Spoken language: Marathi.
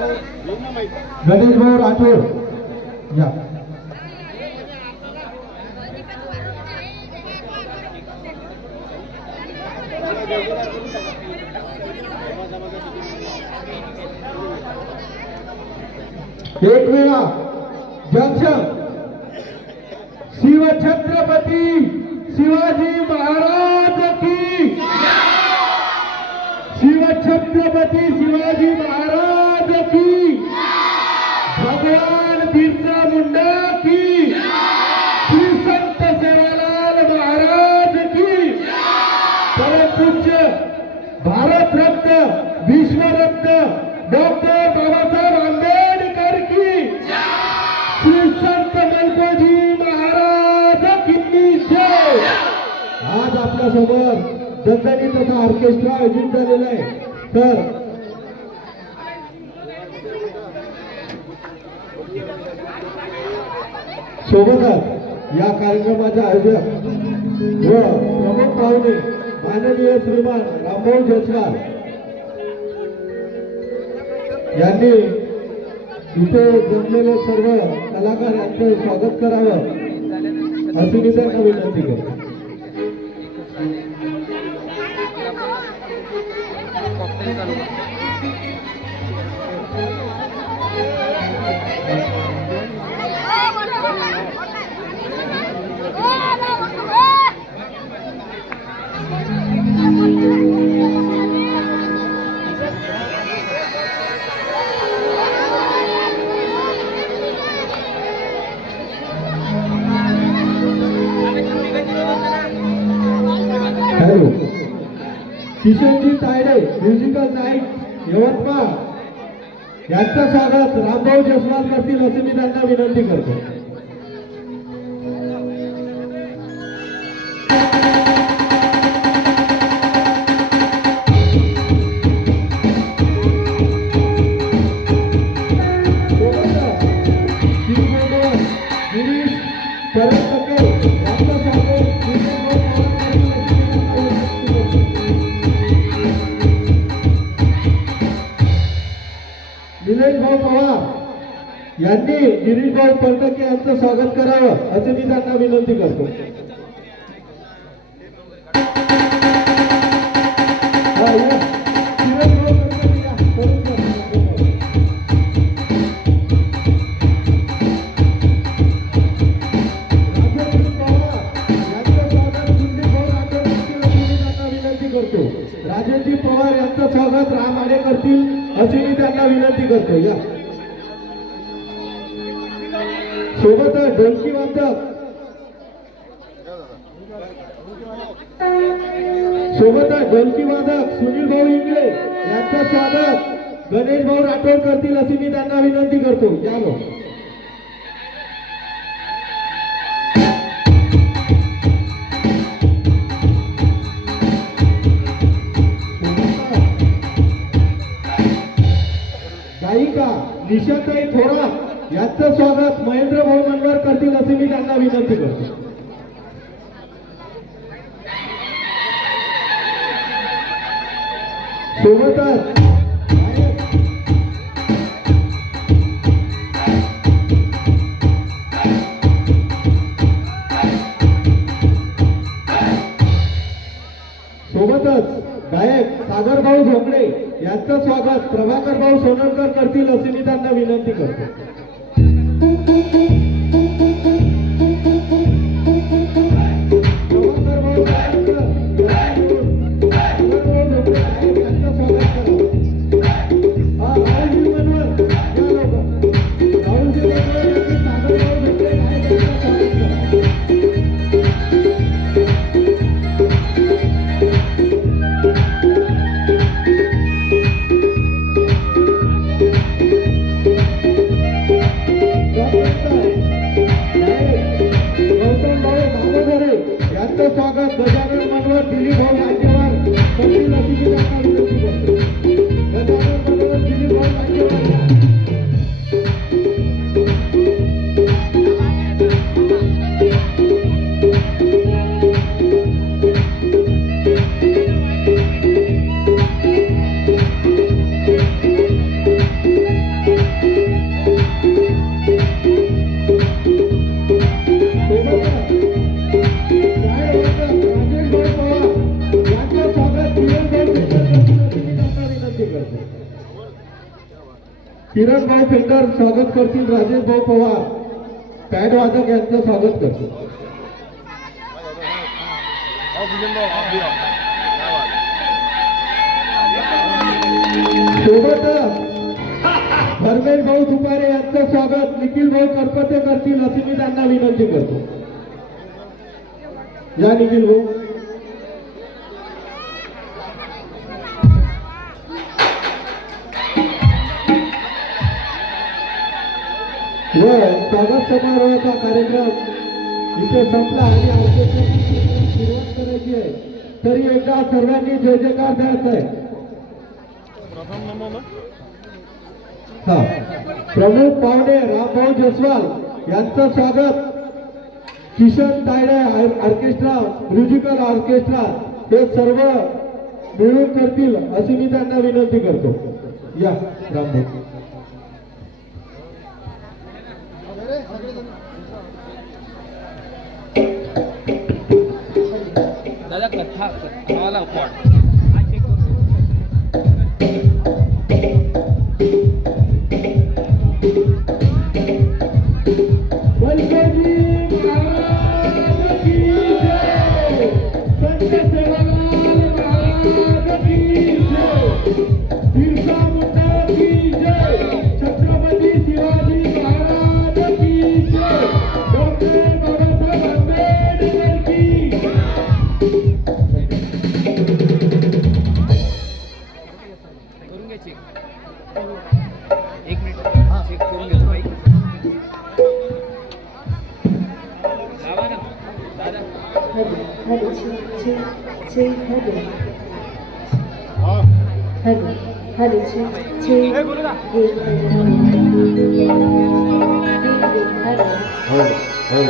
गणेश भाऊ राठोड या। एक वेळा जंक्शन। शिवछत्रपती शिवाजी महाराज की। शिवछत्रपती ऑर्केस्ट्रा आयोजित झालेला आहे. तर सोबतच या कार्यक्रमाचे आयोजक व प्रमुख पाहुणे माननीय श्रीमान रामभाऊ जसकार यांनी इथे जमलेले सर्व कलाकार यांचं स्वागत करावं अशी मी त्यांना विनंती करतो. Kishorji Tayde musical night Yavatmal. यांचं स्वागत रामभाऊ जसवाल करतील असे मी त्यांना विनंती करतो. निलेशभाऊ पवार यांनी गिरीशभाऊ भाऊ यांचं स्वागत करावं असे मी त्यांना विनंती करतो. हा, अशी मी त्यांना विनंती करतो या. सोबत ढोलकी वादक सोबत ढोलकी वादक सुनील भाऊ इंगळे यांचं स्वागत गणेश भाऊ राठोड करतील अशी मी त्यांना विनंती करतो. या गायिका निशाताई थोरात यांचं स्वागत महेंद्र भाऊ मनवर करतील असे मी त्यांना विनंती करतो. सोबतच सोबतच प्रभाकर भाऊ सोनकर करतील असे मी त्यांना विनंती करतो. किरण भाई फेंडर स्वागत करतील राजेश भाऊ पवार. पॅड वादक यांचं स्वागत करतील सोबतच धर्मेश भाऊ दुपारे यांचं स्वागत. निखिल भाऊ करपते करतील असे मी त्यांना विनंती करतो. या निखिल भाऊ. स्वागत समारोहाचा कार्यक्रम इथे संपला आणि सुरुवात करायची आहे. तरी एकदा सर्वांनी जय जयकार द्यायचा आहे. हा. प्रमुख पाहुणे रामभाऊ जसवाल यांचं स्वागत. Kishan Tayde orchestra musical orchestra हे सर्व मिळून करतील अशी मी त्यांना विनंती करतो. या रामभाऊ. हा कथा कथावाला एक मिनिट चेक करून घेतो बाई लावा ना दादा हॅलो हॅलो छे छे हॅलो हॅलो हॅलो छे छे ए, बोलू ना. हॅलो हो हो